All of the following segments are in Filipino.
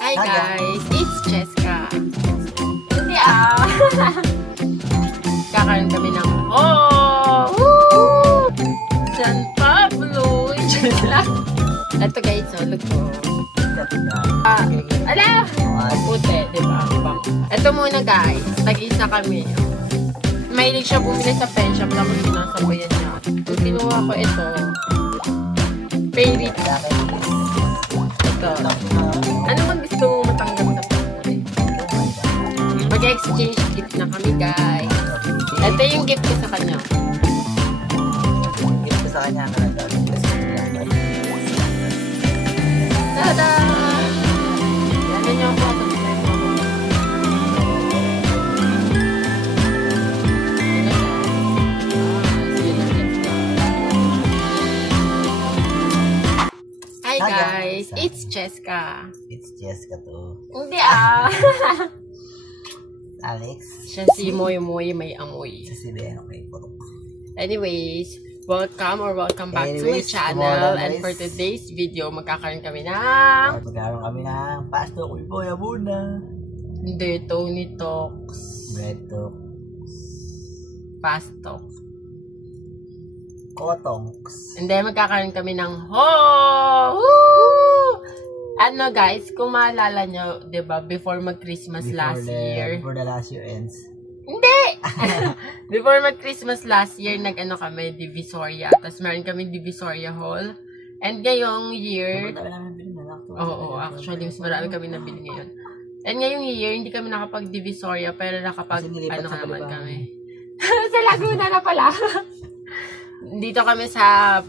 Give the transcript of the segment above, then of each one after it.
Hi guys, it's Cheska. Hindi kakain kami ng woo! San Pablo! Ito guys, look ko. Ala! Puti, diba? Ito muna guys, tag-isa kami. Mahilig siya bumili sa pen shop tapos sinasabayan niya. Kung kinuha ko ito, favorite. Ito. Ano man gusto mo matanggap sa pagkain? Mag-exchange gift na kami guys. Ito yung gift ko sa kanya. Gift ko sa kanya na Tada! Ano niyo ako? Hi guys, it's Cheska. It's Cheska to. Hindi Alex. Siya si Moy Moy may amoy. Si Beno may putok. Anyways, welcome back to my channel. And for today's video, magkakaroon kami ng... Magkakaroon kami ng Pasto Kuy Boy Abuna. Hindi, Tony Talks. Bread Talk. Fast Talk. Kotongs. Hindi, magkakaroon kami ng Woo! Ano guys, kung maalala nyo, diba, before mag-Christmas last year. Before the last year ends. Hindi! Before mag-Christmas last year, nag-ano kami, Divisoria. Tapos meron kami Divisoria Hall. And ngayong year... Oo, actually, mas marami kami nabili ngayon. And ngayong year, hindi kami nakapag-Divisoria, pero nakapag, ano naman kami. Sa Laguna na pala. Dito kami sa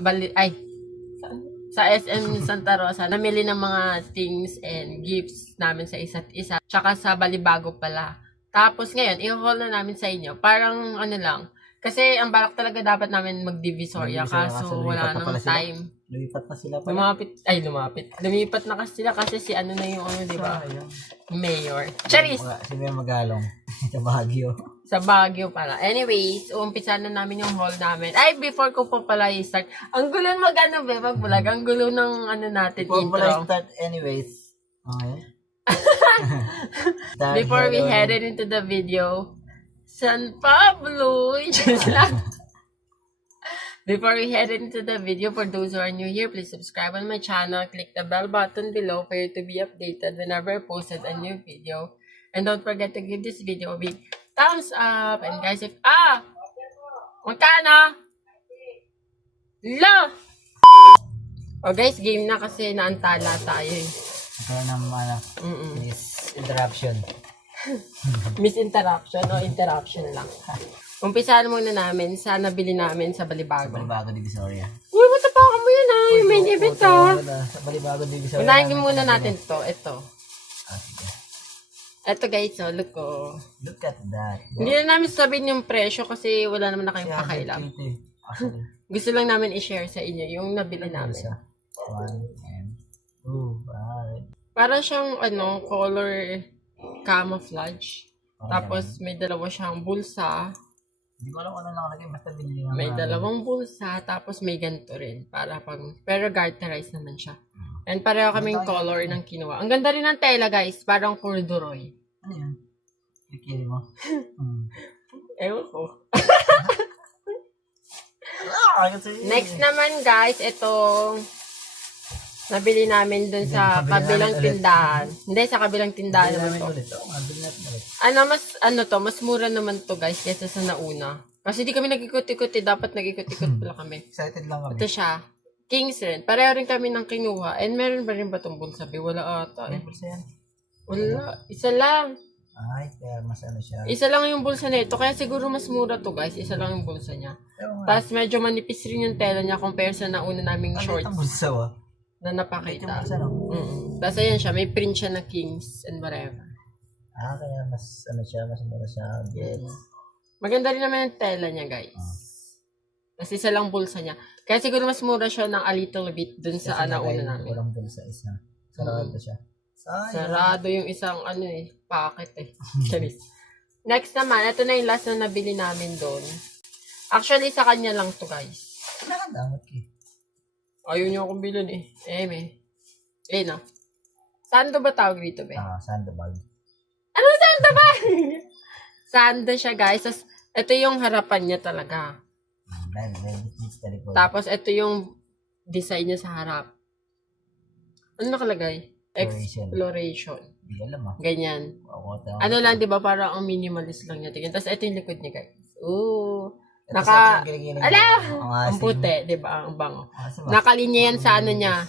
sa SM Santa Rosa, namili ng mga things and gifts namin sa isa't isa. Tsaka sa Balibago pala. Tapos ngayon, i-haul na namin sa inyo. Parang ano lang. Kasi ang balak talaga dapat namin mag-Divisoria. Kaso wala nang time. Lumipat na sila pala. Lumapit. Lumipat na kasi sila kasi si ano na yung ano, di ba? Mayor. Charis! Si Mayor Magalong. Sa Baguio. Sa Baguio pala. Anyways, umpisa na namin yung haul namin. Ay, before ko pa pala i-start. Ang gulo mag-vlog. Ang gulo ng ano natin, Before intro. pala start anyways. Okay. Before we headed into the video, San Pablo! Just lang. Before we head into the video, for those who are new here, please subscribe on my channel. Click the bell button below for you to be updated whenever I posted a new video. And don't forget to give this video a big thumbs up. And guys, if... Magkano? Lo! O guys, game na kasi naantala tayo eh. Kaya naman interruption. Misinterruption o interruption lang. Umpisahan muna namin sa nabili namin sa Balibago. Sa Balibago Divisoria. Uy, matapakan mo yun yung main event Sa Balibago Divisoria. Unahin muna natin to. Ito. Sige. Ito guys, look ko. Look at that. Hindi na namin sabihin yung presyo kasi wala naman na kayong pakailam. Gusto lang namin i-share sa inyo yung nabili namin. 1 and 2. Para siyang color camouflage. Tapos may dalawa siyang bulsa. Hindi ko alam ano nakalagay. Basta binili nga. May dalawang bulsa. Tapos may ganito rin. Pero garterized naman siya. And pareho kaming color ng kinuha. Ang ganda rin ng tela guys. Parang corduroy. Ano yun? Kikiri mo? Ewan ko. Next naman guys, itong nabili namin dun sa kabilang tindahan. Hindi, sa kabilang tindahan naman to. Mas mura naman to guys kaysa sa nauna. Kasi di kami nag-ikot-ikot dapat nag-ikot-ikot pala kami. Excited lang kami. Ito siya. Kings rin. Pareho rin kami ng kinuha. And meron ba rin ba itong bulsa? Wala ata. Wala. Isa lang. Ay, kaya mas ano siya. Isa lang yung bulsa nito. Kaya siguro mas mura to guys. Isa lang yung bulsa niya. Tapos medyo manipis rin yung tela niya compare sa nauna naming shorts. Ang bulsa na napakita. No? Tapos ayan siya. May print siya na Kings and whatever. Kaya mas ano siya. Mas mura siya. Yes. Maganda rin naman yung tela niya guys. Kasi isa lang bulsa niya. Kaya siguro mas mura siya ng a little bit dun sa nauna namin. Walang bulsa isa. Sarado siya. Sarado yung isang packet eh. Next naman, ito na yung last na nabili namin doon. Actually, sa kanya lang to guys. Nakadamot eh. Ayaw niyo akong bilhin eh. No. Sando ba tawag dito, be? Sandbag. Anong sando ba? Sando siya, guys. Tapos, ito yung harapan niya talaga. Tapos, ito yung design niya sa harap. Ano nakalagay? Exploration. Hindi alam ah. Ganyan. Ano lang, di ba? Parang ang minimalist lang niya. Tingnan. Tapos, ito yung likod niya, guys. Ooh. Ang puti, di ba? Ang bango. Nakalinya yan sa ano niya.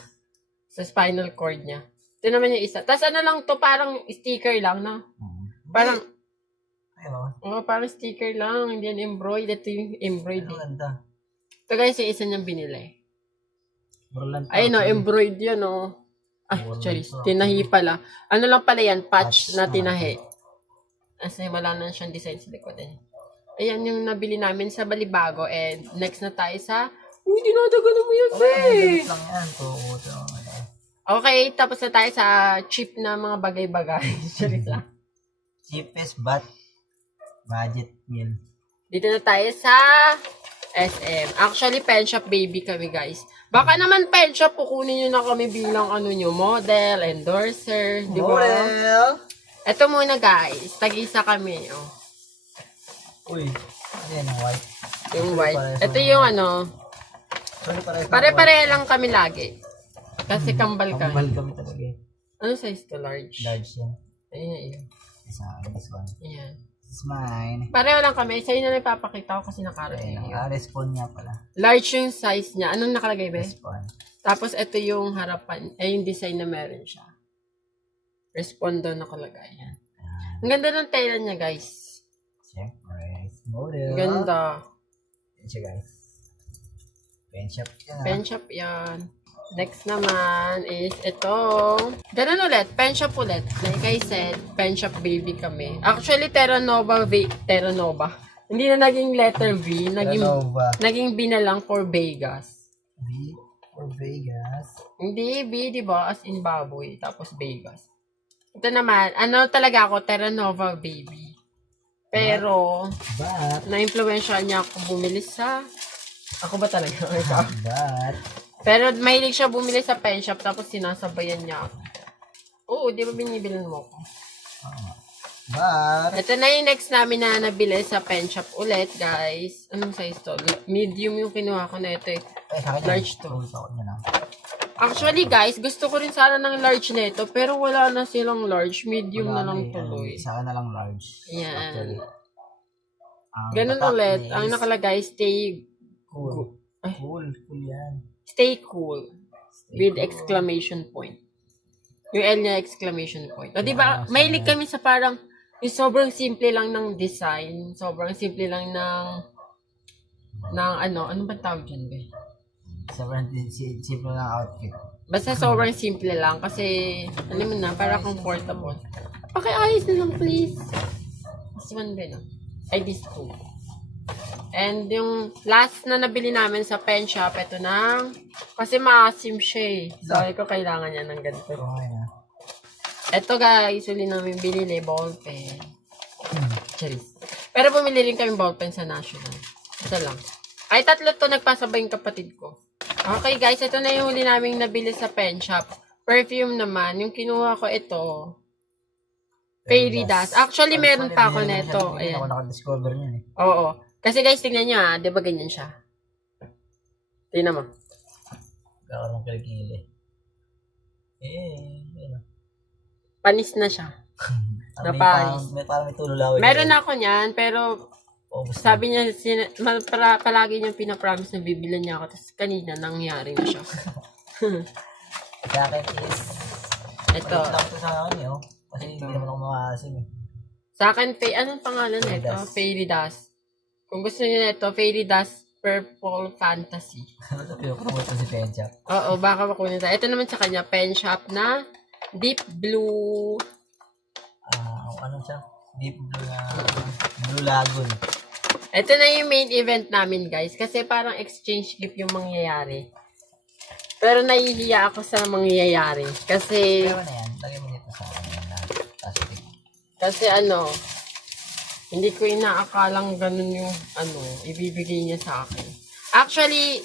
Sa spinal cord niya. Ito naman yung isa. Tapos, ano lang to, parang sticker lang, no? Parang, parang sticker lang. Hindi yan embroid. Ito yung embroid. Ito guys, yung isa niyang binili. Ay, no, embroid yan, no. Charis. Tinahi pala. Ano lang pala yan? Patch na tinahi. Kasi wala na siyang design sa likod. Ayan yung nabili namin sa Balibago. And next na tayo sa... Uy, dinadaganan mo yan, be! Okay, tapos na tayo sa cheap na mga bagay-bagay. Charis lang. Cheapest but budget meal. Dito na tayo sa SM. Actually, pen shop baby kami, guys. Baka naman pen shop, kukunin nyo na kami bilang ano nyo, model, endorser, di ba? Model! Ito muna, guys. Tag-isa kami, oh. Uy, ano yan, ang white? Yung white. Ito yung ano, pare-pare lang kami lagi. Kasi kambal kami. Kambal kami talaga eh. Ano size to? Large? Large yan. Ayan. Isa, this one. Ayan. This is mine. Pareho lang kami. Sa'yo na lang ipapakita ko kasi nakarating. Respond niya pala. Large yung size niya. Anong nakalagay, be? Respond. Tapos, ito yung harapan. Yung design na meron siya. Respond daw nakalagay. Yan. Ang ganda ng tela niya, guys. Siyempre. Model. Ganda. Yan siya, guys. Pen shop yan. Pen shop yan. Next naman is ito. Ganun ulit. Pen shop ulit. Like I said, pen shop baby kami. Actually, Terra Nova. Hindi na naging letter V. Naging B na lang for Vegas. V for Vegas. Hindi, B, di ba? As in baboy. Tapos Vegas. Ito naman, ano talaga ako, Terra Nova baby. Pero, na-influensya niya ako bumili sa... Ako ba talaga? Pero mahilig siya bumili sa pen shop tapos sinasabayan niya ako. Oo, di ba binibilan mo ako? Ito na yung next namin na nabili sa pen shop ulit, guys. Anong size to? Medium yung kinuha ko na ito eh. Large to. Actually, guys, gusto ko rin sana ng large na ito, pero wala na silang large. Medium na lang tuloy. Sa akin na lang large. Yan. Ganun ulit. Ang nakalagay, stay cool. Cool yan. Stay cool. With exclamation point. Yung L niya exclamation point. O diba, mahilig kami sa parang, yung sobrang simple lang ng design. Sobrang simple lang ng ano ba tawag dyan, be? Sobrang simple lang outfit. Basta sobrang simple lang kasi, alam mo na, para comfortable. Pakiayos na lang, please. This one, be, no? Ay, this two. And yung last na nabili namin sa pen shop, ito na. Kasi maasim siya eh. Sabi ko kailangan niya ng ganito. Ito guys, uli namin binili, ball pen. Charis. Pero bumili rin kami ball pen sa National. Ito lang. Ay, tatlo to nagpasabay yung kapatid ko. Okay guys, ito na yung huli namin nabili sa pen shop. Perfume naman. Yung kinuha ko ito. Fairy Dust. Actually, meron pa ako nito. Ayan. Ako nakadiscover niyan eh. Oo. Kasi guys, tingnan nyo di ba ganyan siya? Tingnan mo. Gano'n kilikili. Panis na siya. Napanis. Parang may tululaw. Meron ako niyan, pero sabi niya, palagi niya pinapromise na bibilan niya ako. Tapos kanina, nangyari na siya. Sa akin is, ito. Ito sa akin eh, kasi hindi naman ako makakasim eh. Sa akin, anong pangalan na ito? Fairy Dust. Kung gusto niyo na ito, Fairy Dust Purple Fantasy. Pinupromote ko si Pen Shop. Oo, baka makunin tayo. Ito naman sa kanya, Pen Shop na Deep Blue. Ano siya? Deep Blue na Blue Lagoon. Ito na yung main event namin, guys. Kasi parang exchange gift yung mangyayari. Pero nahihiya ako sa mangyayari. Kasi... Pero na yan, lagay mo dito sa plastic. Kasi hindi ko inaakalang ganun yung ibibigay niya sa akin. Actually,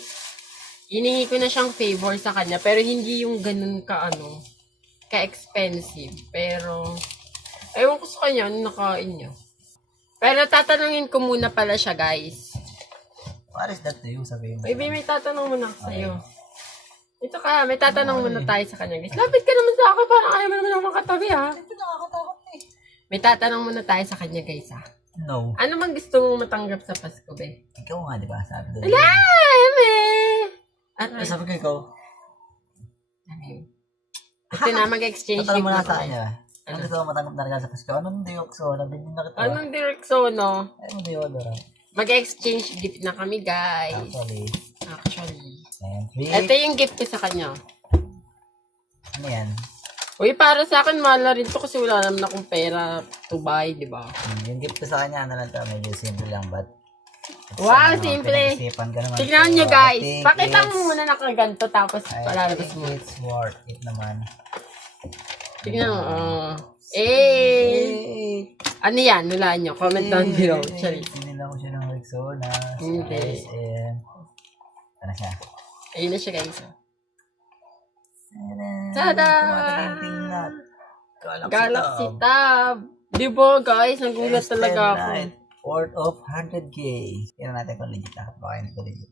hiningi ko na siyang favor sa kanya, pero hindi yung ganun ka ka-expensive. Pero, ewan ko sa kanya, ano nakain niya. Pero tatanungin ko muna pala siya, guys. What is that to you? Sabihin mo. Baby, may tatanong muna ako sa'yo. Ito ka, may tatanong muna tayo sa kanya, guys. Lapit ka naman sa akin, parang ayaw mo naman ako makatabi, ha? Ito nakakatakot eh. May tatanong muna tayo sa kanya, guys, ha? No. Ano man gusto mong matanggap sa Pasko, be? Ikaw nga, di ba? Sabi doon. Wala! Eme! At, Sabi ko ikaw. ito na, mag-exchange Tatanong mo na gift sa na kanya. Ano gusto mo matanggap na regalo sa Pasko? Anong Diokso? Nabigyan na kita. Anong direksono? Anong deodorant? Mag-exchange gift na kami, guys. Actually. Actually. Siyempre. Ito yung gift ko sa kanya. Ano yan? Uy, para sa akin, mahal na rin to kasi wala naman akong pera to buy, di ba? Yung gift ko sa kanya, ano lang to, medyo simple lang, but... Wow, simple. Tignan nyo, guys. Pakita mo muna nakaganto, tapos palalabas mo. It's worth it naman. Tignan mo. Eh! Ano yan? Hulaan nyo. Comment down below. Sorry. Sinila ko siya ng Rexona. Hindi. Ano siya? Ayun na siya, guys. Tada! Galaxy Tab. Di ba, guys? Nagulat talaga ako. Worth of 100K. Tignan natin kung legit na. Baka hindi ko legit.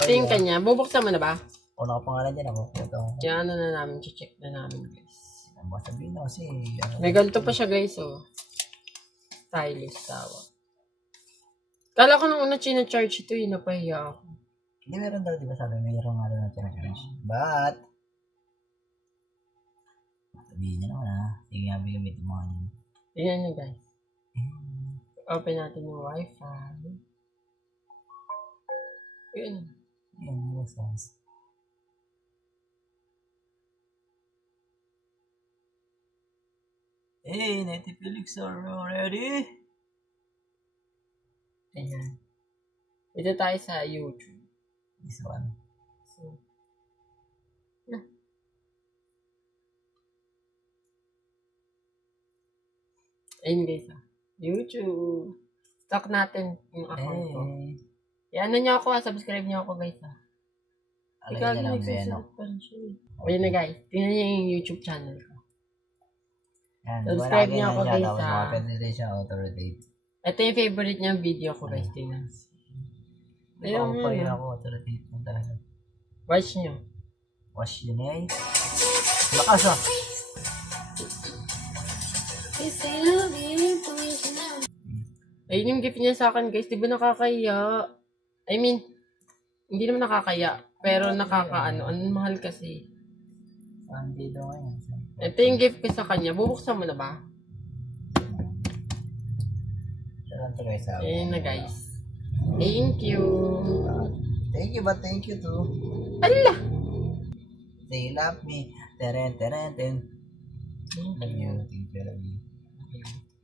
Ito yung kanya. Bubuksan mo na ba? Una ka pangalan dyan ako. Ito. Kaya ano na namin. Check na namin, guys. Ang mga sabihin na kasi. May ganito pa siya, guys, oh. Stylish tawag. Kala ko nung una charge ito, napahiya ako. Hindi meron daw, di ba sabi? Mayroon nga daw na charge. But, sabihin niya naman ha. Sige nga, bigamit mo nga yun. Tingnan nyo, guys. Open natin yung wifi. Yun. Yun, yung sounds. Hey, Native Felix are ready? Ayan. Ito tayo sa YouTube. This one. So, ayun guys, YouTube. Stock natin yung account ko. Ano nyo ako, subscribe nyo ako guys. Ikaw, nagsusunod pa rin siya. Ayun na guys, tingnan nyo yung YouTube channel ko. Yan, subscribe niyo ako guys tapos makapwede din siya auto-rotate. Ito yung favorite niyang video ko guys, tingnan. Ayun pa rin ako auto-rotate mo talaga. Watch nyo. Watch yun eh. Lakas ah! Ayun yung gift niya sa akin guys, di ba nakakaya? I mean, hindi naman nakakaya, pero nakakaano, ang mahal kasi. Sunday daw ngayon. Ito yung gift ko sa kanya. Bubuksan mo na ba? Ayun na guys. Thank you. Thank you, but thank you too. Ala! They love me. Teren, teren, ten. Love you. Thank you, love you.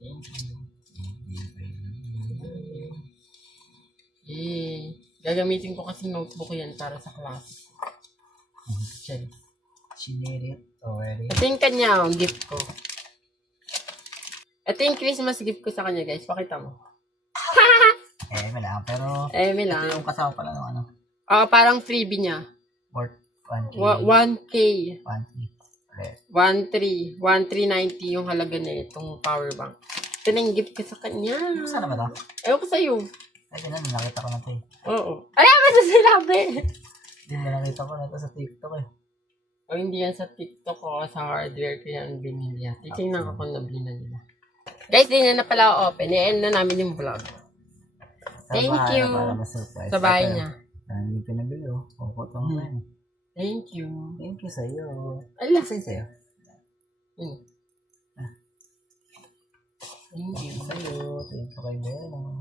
Thank you. Eh, gagamitin ko kasi notebook yan para sa class. Check. She need it already. Ito yung kanya, ang gift ko. Ito yung Christmas gift ko sa kanya, guys. Pakita mo. May lang, pero... May lang. Ito yung kasama pala ng ano? Parang freebie niya. Worth 1K. 1K. 1K. 1,390 yung halaga na itong power bank. Ito na yung gift ko sa kanya. Saan na ba ito? Ewan ko sa'yo. Ay, ganun. Nakita ko na ito eh. Oo. Ay, ba sa sinabi? Hindi mo nakita ko na ito sa TikTok eh. O hindi yan sa TikTok o sa hardware ko yan binili yan. Titingnan ko kung nabili na nila. Guys, di na pala open. I-end na namin yung vlog. Thank you. Sa bahay niya. Hindi ko nabili oh. Opo ito nga yun. Thank you. Thank you sa'yo. Ala. Sa'yo. Thank you. Sa'yo. Thank you kay Beno.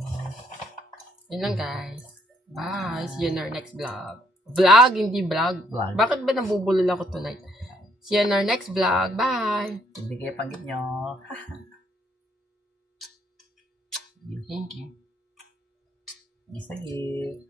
Yun lang guys. Bye. See you in our next vlog. Vlog, hindi vlog. Bakit ba nabubulol ako tonight? See you in our next vlog. Bye. Hindi kayo panggit nyo. Thank you. Sige.